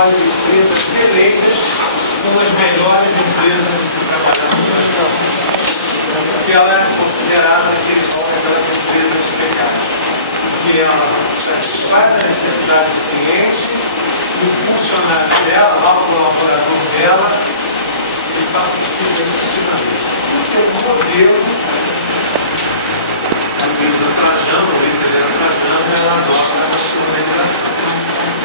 melhores empresas eleitas como as melhores empresas de se trabalhar no Brasil. Porque ela é considerada pelas empresas legais. Porque ela satisfaz a necessidade do cliente e o funcionário dela, lá o colaborador dela, ele participa efetivamente. Porque o modelo, a empresa Trajano, ou a empresa Trajano, ela adota a sua legislação.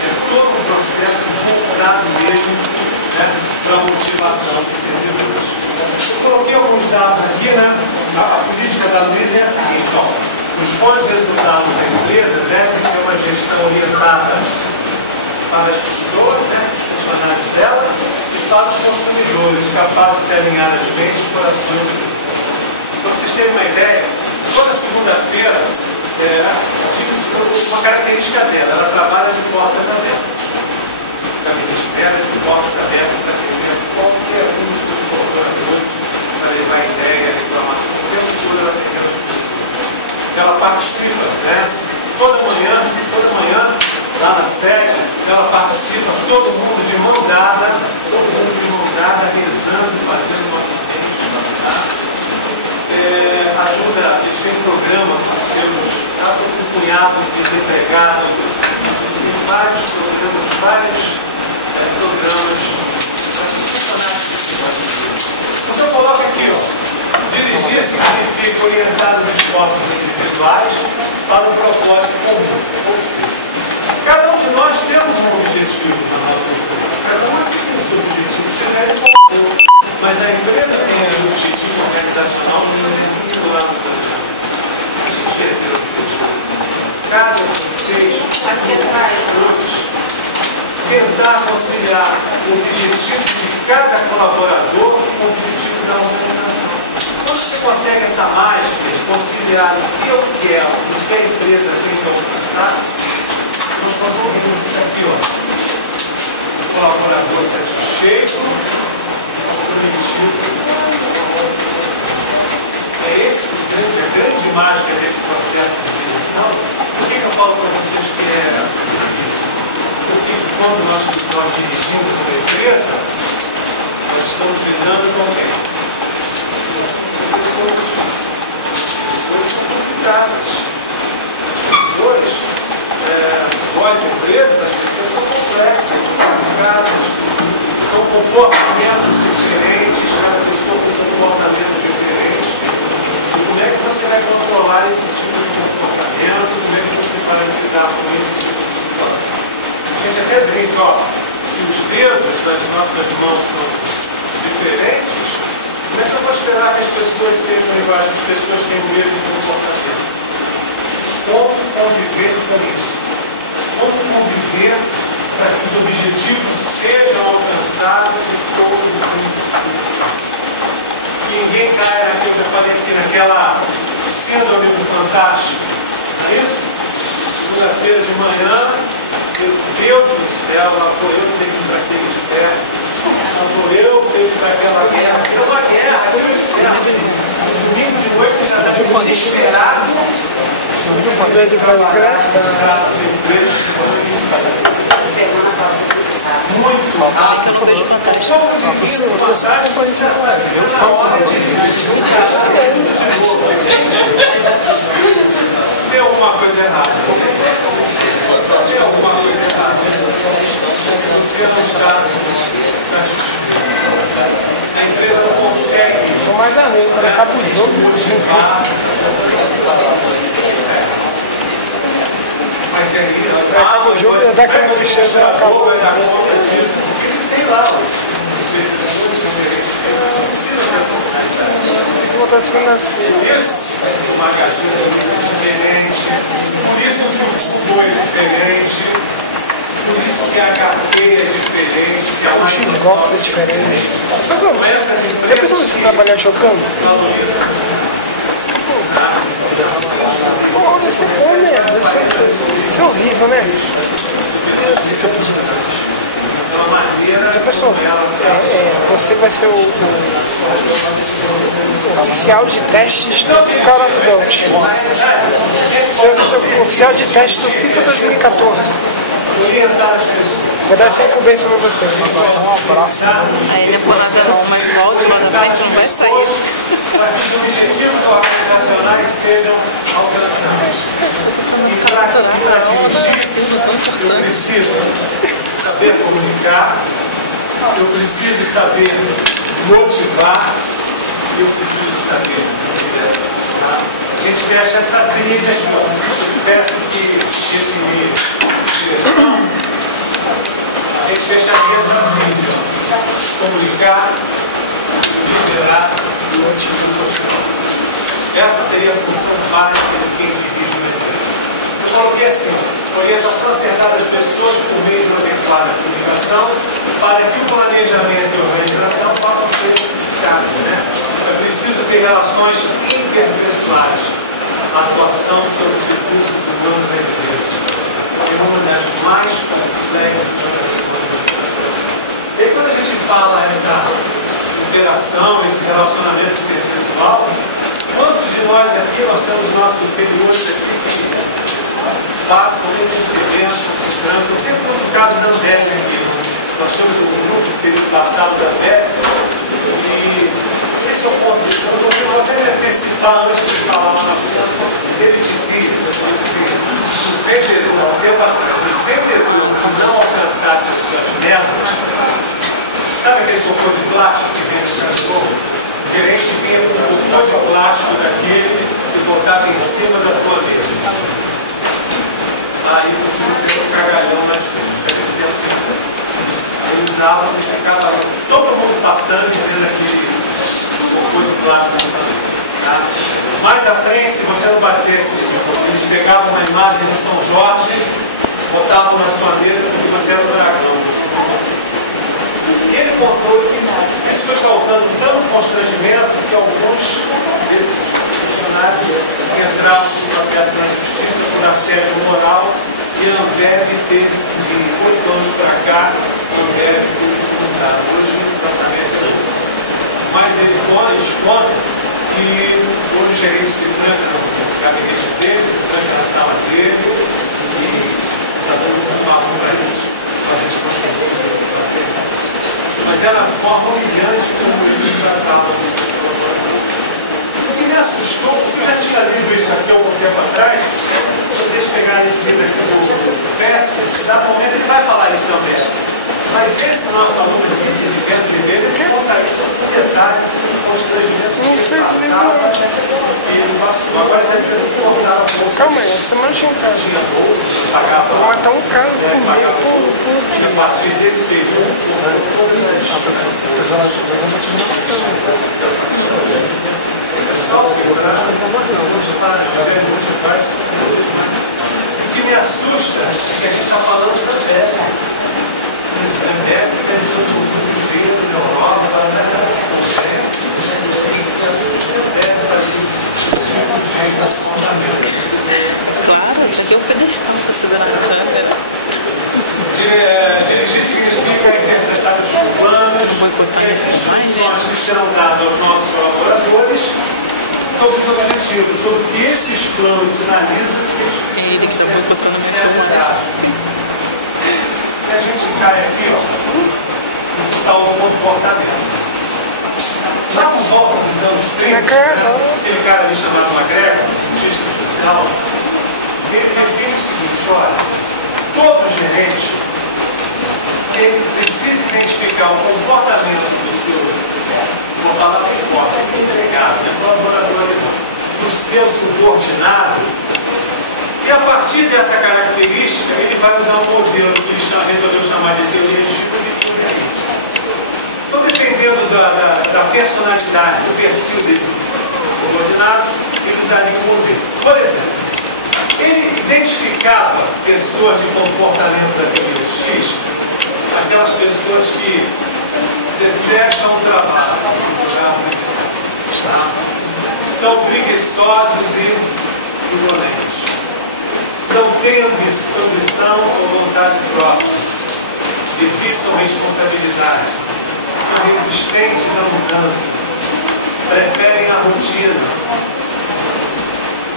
É todo um processo voltado mesmo, né, para a motivação dos servidores. Eu coloquei alguns dados aqui, né? A política da Luiza é a seguinte: ó, os bons resultados da empresa devem ser uma gestão orientada para as pessoas, né, os funcionários dela, e para os consumidores, capazes de alinhar as mentes, corações e vidas. Para vocês terem uma ideia, toda segunda-feira, uma característica dela, ela trabalha de portas abertas. O gabinete dela de portas abertas para atender qualquer um dos seus colaboradores, para levar ideia, reclamação, o tempo todo ela atendendo as pessoas. Ela participa, né? Toda manhã, lá na sede, ela participa, todo mundo de mão dada, rezando, fazendo uma corrente, tá? Ajuda, eles têm programa para os seus, tá? Um punhado de desempregados, eles têm vários programas para funcionários. Então eu coloco aqui, ó, dirigir significa orientar os esforços individuais para um propósito comum. Ou seja, cada um de nós temos um objetivo na nossa empresa. Cada um tem o seu objetivo, seja ele qual for. Mas a empresa tem um objetivo organizacional definido lá no programa. A gente quer ter o objetivo. Cada um de vocês, tentar conciliar o objetivo de cada colaborador com o objetivo da organização. Quando você consegue essa mágica de conciliar o que eu quero, o que a empresa tem que alcançar, nós conseguimos isso aqui, ó. O colaborador satisfeito, prometido. É esse a grande mágica desse processo de organização. Por que eu falo para vocês que é isso? Porque quando nós dirigimos uma empresa, nós estamos lidando com quem? Pessoas são convidadas. As pessoas, nós empresas, as pessoas são complexas, são complicadas, são comportamentos diferentes, cada pessoa tem um comportamento diferente. E como é que você vai controlar esse tipo de comportamento? Como é que você vai lidar com esse tipo de situação? A gente até brinca, ó, se os dedos das nossas mãos são diferentes, como é que eu vou esperar que as pessoas sejam iguais, que as pessoas tenham o mesmo comportamento? Como conviver com isso? Como conviver para que os objetivos sejam alcançados de todo mundo? Que ninguém caia naquilo que eu falei aqui, naquela síndrome do fantástico. Não é isso? Segunda-feira de manhã, meu Deus do céu, lá vou eu que tenho que ir para aquele inferno. Lá vou eu que tenho que ir para aquela guerra. É uma guerra, aquele inferno. Domingo de noite você já está desesperado. Muito rápido. Que eu não vejo fantástico. Só conseguindo o fantástico. Tem alguma coisa errada. Tem alguma coisa errada. Você não está. A empresa não consegue. Mais amigo, para cá pro jogo. Mas é aí, acaba o jogo, dá aquela tristeza, acabou. Vai dar conta disso, porque ele tem lá os servidores diferentes. Isso é uma Magazine diferente, por isso que o Google é diferente, por isso que a HP é diferente, que a Xbox é diferente. Pessoal, já pensou você trabalhar chocando? Olha, você come, isso é horrível, né? Pessoal, você vai ser o oficial de testes do Call of Duty. Você vai ser o oficial de testes do FIFA 2014. orientar as pessoas. Vou dar essa incumbência pra você. Um abraço. Aí depois na tela mais volte lá na frente, não vai sair. Para que os objetivos organizacionais sejam alcançados. E para atingir, eu preciso saber comunicar, eu preciso saber motivar, eu preciso saber liderar. A gente fecha essa trilha aqui, ó. Eu peço que definir direção. A gente fecharia essa trilha, ó. Comunicar, liderar e motivar. Essa seria a função básica de quem dirige uma empresa. Eu coloquei assim: orientação acertada das pessoas por meio de uma adequada comunicação, para que o planejamento e a organização possam ser eficazes, né? É preciso ter relações interpessoais, a atuação sobre os recursos humanos da empresa. É uma das mais complexas das organizações. E quando a gente fala essa interação, esse relacionamento interpessoal, quantos de nós aqui, nós temos nossos superiores aqui que passam muitos eventos, eu sempre uso o caso da Ambev aqui. Nós temos um grupo no período passado da Ambev e não sei se é o ponto de vista, eu vou até me antecipar antes de falar lá na frente. Ele dizia, se o vendedor, há um tempo atrás, o vendedor não alcançasse as suas metas, sabe aquele cocô de plástico que vem no sensor? O gerente vinha com um cocô de plástico daquele e botava em cima da tua mesa. Aí você tem um cagalhão nas frente. Ele usava, você ficava todo mundo passando e vendo aquele cocô de plástico na sua mesa. Tá? Mais à frente, se você não batesse, eles pegavam uma imagem de São Jorge, botavam na sua mesa porque você era um dragão. Você não conseguia. E ele contou que isso foi causando tanto constrangimento que alguns desses funcionários entraram no processo na justiça por assédio moral e a Ambev teve de 8 anos para cá, a Ambev foi implementada. Hoje o tratamento é. Mas eles contam que hoje o gerente se tranca no gabinete dele, se tranca na sala dele e está dando um papo para eles. Mas eles continuam. Mas era a forma humilhante como eles tratavam os problemas. O que me assustou, você já tinha lido isso aqui há algum tempo atrás, se vocês pegarem esse livro aqui do Pérez, dá momento ele vai falar isso também. Mas esse nosso aluno aqui, de Dentro de Ribeiro, ele conta isso com detalhe, constrangimento que ele passava e ele passou. Agora ele deve ser cortado a bolsa. Calma aí, essa mancha em casa. Tinha bolsa, pagava. Vou matar um cara por meio. E a partir desse período, todas as o que me assusta é que a gente está falando da Ambev. A Ambev está dizendo que o grupo dele na Europa, Claro, isso aqui é o pedestal para segurar a chave. Dirigir significa representar os planos e as instruções que serão dadas aos nossos colaboradores sobre os objetivos, sobre o que esses planos sinalizam que eles É ele que está boicotando minha filmagem. E a gente cai aqui, ó, no tal comportamento. Lá por volta dos anos 30, aquele cara ali chamado McGregor, cientista social, ele define o seguinte: olha, todo gerente ele precisa identificar o comportamento do seu, vou falar bem forte, empregado, colaboradores, do seu subordinado, e a partir dessa característica ele vai usar um modelo que ele resolveu chamar de teoria de tipos e ingredientes. Então, dependendo da personalidade, do perfil desse subordinado, ele usaria um modelo. Por exemplo, ele identificava pessoas de comportamento da teoria X, aquelas pessoas que detestam o trabalho, são preguiçosos e ignorantes, não têm ambição ou vontade própria, evitam responsabilidade, são resistentes à mudança, preferem a rotina,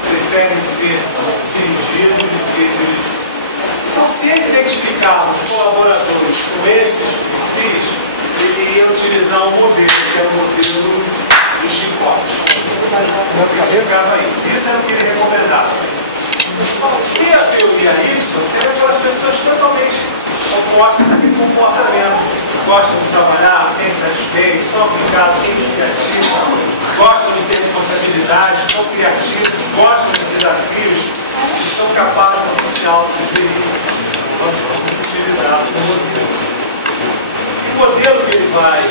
preferem ser dirigidos e ter dirigido. Então, se ele identificar com esses perfis, ele ia utilizar um modelo, que é o modelo do chicote. Isso era o que ele recomendava. E a teoria Y seria aquelas pessoas totalmente opostas àquele comportamento. Gostam de trabalhar sem satisfeitos, são aplicados em iniciativa, gostam de ter responsabilidade, são criativos, gostam de desafios e são capazes de se autogerir. Vamos utilizar o modelo. E o modelo que ele vai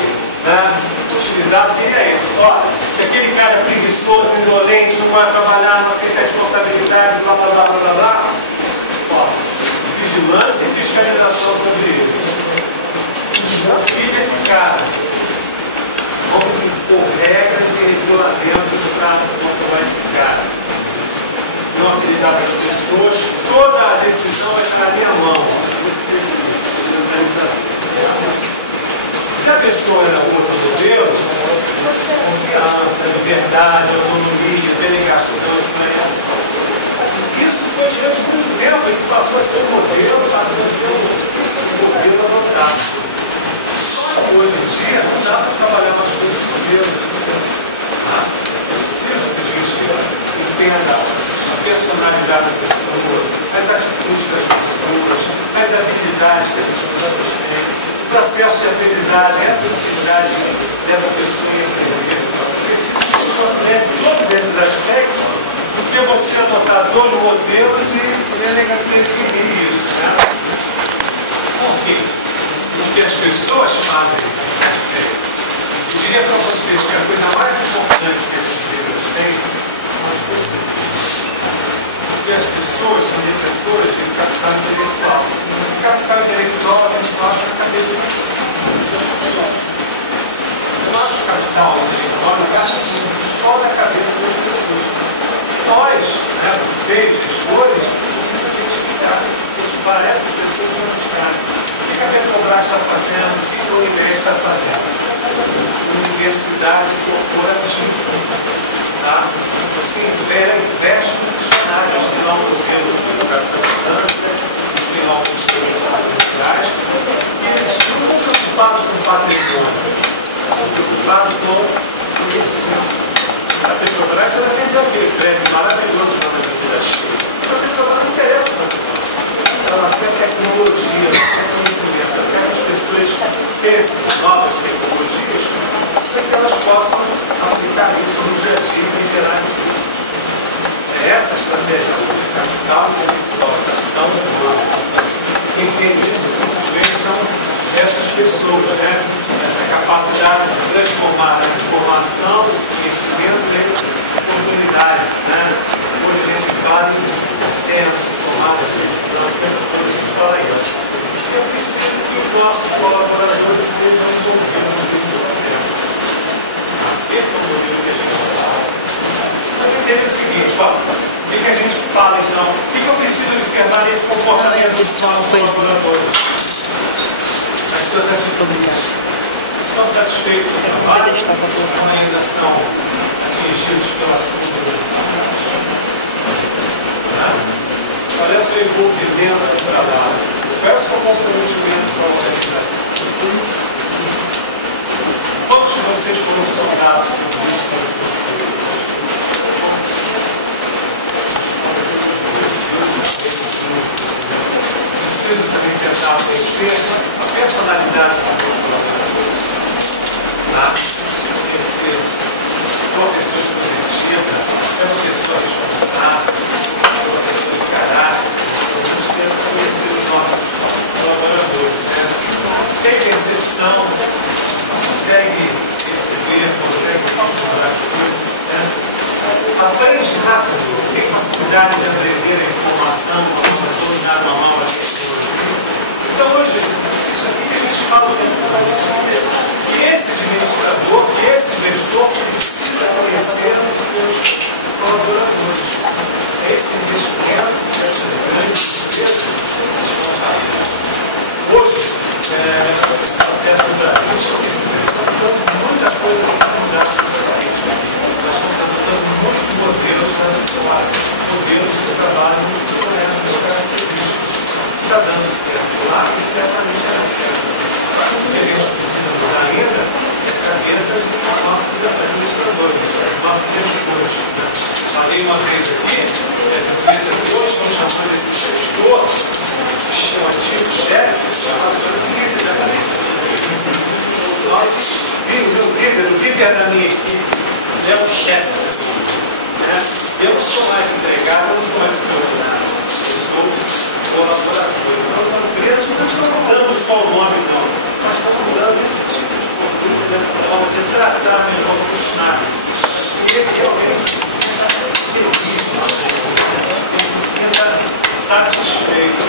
utilizar seria esse. Ó, se aquele cara é preguiçoso, indolente, não vai trabalhar, não aceita responsabilidade, blá blá blá blá blá, ó, vigilância e fiscalização sobre ele. Filha esse cara. Vamos impor regras e regulamentos para controlar esse cara. Não acreditar nas pessoas, toda a decisão vai estar na minha mão. Muito preciso. Se a pessoa era outro modelo, confiança, liberdade, autonomia, delegação, isso foi diante de muito tempo, isso passou a ser um modelo, passou a ser um modelo adotado. Só que hoje em dia não dá para trabalhar mais com esse modelo. Preciso que a gente entenda a personalidade da pessoa, as atitudes das pessoas, as habilidades que essas pessoas têm, o processo de aprendizagem, essa utilidade dessa pessoa em aprender. Preciso que você considere todos esses aspectos, porque você adotar dois modelos e definir isso. Por quê? Porque as pessoas fazem a diferença. Eu diria para vocês que a coisa mais importante que esses livros têm são as pessoas. Porque as pessoas são detentores de capital intelectual. O capital intelectual a gente acha na cabeça das pessoas. O nosso capital intelectual é só da cabeça das pessoas. Nós, vocês, gestores, precisam identificar para essas pessoas identificarem. O que a Petrobras está fazendo? O que o Univers está fazendo? Universidade corporativa. Tá? Você investe no funcionário, tem lá um modelo de educação à distância, tem lá um modelo de faculdade, e eles não estão preocupados com o patrimônio, estão preocupados com o conhecimento. A Petrobras ela tem aquele prédio maravilhoso na Avenida Chile. A Petrobras não interessa para ela quer tecnologia, ela quer conhecimento, ela quer que as pessoas pensem em novas tecnologias para que elas possam aplicar isso no dia a dia e gerar recursos. É essa a estratégia hoje, capital intelectual, capital humano. Quem tem isso, simplesmente são essas pessoas, essa capacidade de transformar a informação, conhecimento em oportunidade. Hoje a gente fala em consenso, tomada de decisão, quando a gente fala isso. Eu preciso que os nossos colaboradores sejam envolvidos nesse processo. Esse é o modelo que a gente fala. A gente entende o seguinte, o que a gente fala então? O que eu preciso observar nesse comportamento dos nossos colaboradores? As suas atitudes. São satisfeitos com o trabalho? Ou ainda são atingidos pela sua Qual é o seu envolvimento no trabalho? Qual é o seu comprometimento com a organização? Quantos de vocês foram soldados com isso? Preciso também tentar conhecer a personalidade da colaboradores. Preciso conhecer qual pessoa extrovertida, é uma pessoa responsável, é uma pessoa de caráter. Vamos ter que conhecer os nossos colaboradores. Tem percepção, consegue perceber, consegue funcionar as coisas. Aprende rápido, tem facilidade de aprender a informação, dominar uma nova tecnologia. Então hoje, isso aqui que a gente fala que esse administrador, que esse gestor precisa conhecer os seus colaboradores.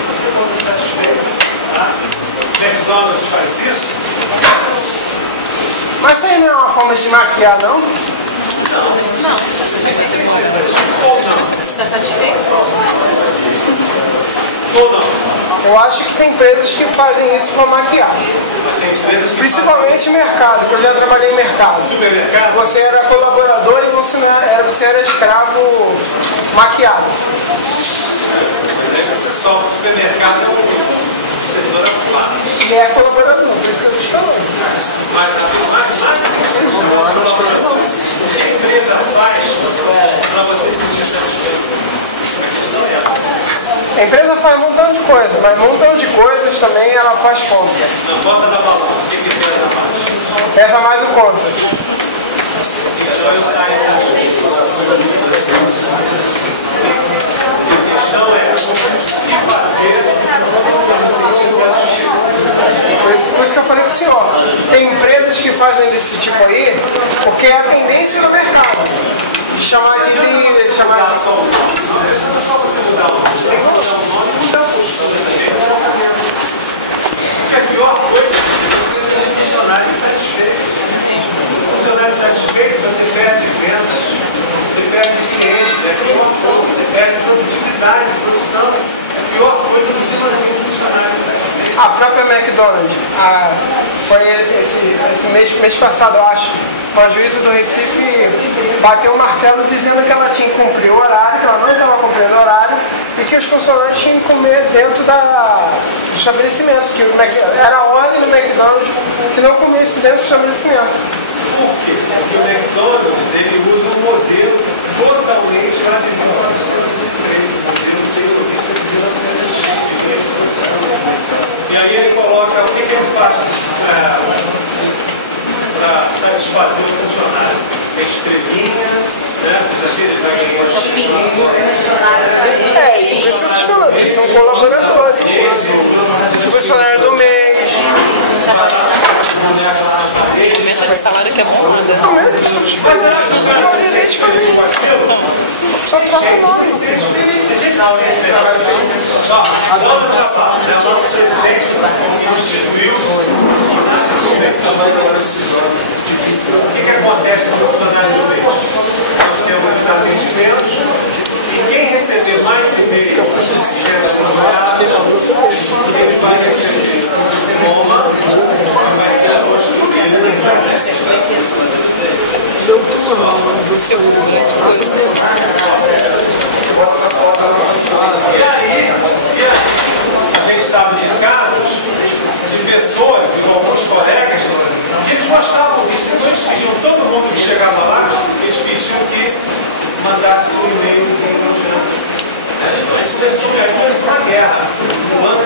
você não está satisfeito. Tá? McDonald's faz isso? Mas isso aí não é uma forma de maquiar, não? Não. Ou não? Está satisfeito? Ou não? Eu acho que tem empresas que fazem isso para maquiar. Mas tem empresas que Principalmente mercado, que eu já trabalhei em mercado. fazem supermercado. Você era colaborador e você era escravo maquiado. Só o supermercado é um setor ocupado. E é colaborador, por isso que eu estou te falando. Mas o que a empresa faz para você se sentir satisfeito? A questão é essa. A empresa faz um montão de coisas, mas um montão de coisas também ela faz contra. Não, bota na balança. O que pesa mais? Pesa mais o contra. Então eu saio. A questão é o que fazer Por isso que eu falei com o senhor. Tem empresas que fazem desse tipo aí, porque é a tendência no mercado. De chamar de líder, de chamar de... Não é só você mudar o nome. Tem que mudar o nome e mudar a postura também. Porque a pior coisa é você ter funcionários satisfeitos. Funcionários satisfeitos, você perde vendas, você perde clientes, é a pior coisa, você perde produtividade, produção. A pior coisa é você manter funcionários satisfeitos. A própria McDonald's, foi esse mês passado, eu acho, a juíza do Recife bateu o martelo dizendo que ela tinha que cumprir o horário, que ela não estava cumprindo o horário e que os funcionários tinham que comer dentro do estabelecimento, que era a ordem do McDonald's que não comesse dentro do estabelecimento. Por quê? Porque o McDonald's ele usa um modelo totalmente brasileiro dos empregos, o modelo terrorista de 1925. E aí ele coloca o que ele faz para satisfazer o funcionário. Tem estrelinha, né? Você já viu? Ele vai ganhar Por isso que eu estou te falando, eles são colaboradores. Funcionário do mês. Aumento de salário que é bom, nada. A maioria deles fazem isso. Só troca o nome. O que acontece no funcionário do mês? Nós temos os atendimentos e quem receber mais e-mail do sistema trabalhado, ele vai receber diploma e vai ter a roxa do filho. E aí, a gente sabe de casos de pessoas, e alguns colegas, que eles gostavam disso, então eles pediam, todo mundo que chegava lá, eles pediam que mandasse um e-mailzinho no chão. Aí começou uma guerra. Fulano,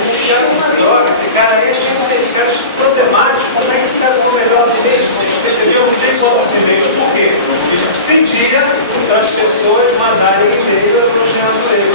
esse cara é uma droga, esse cara aí, esse cara é problemático, como é que esse cara foi o melhor de e-mails? Eles recebiam não sei quantos e-mails, por quê? Ele pedia para as pessoas mandarem e-mail elogiando ele.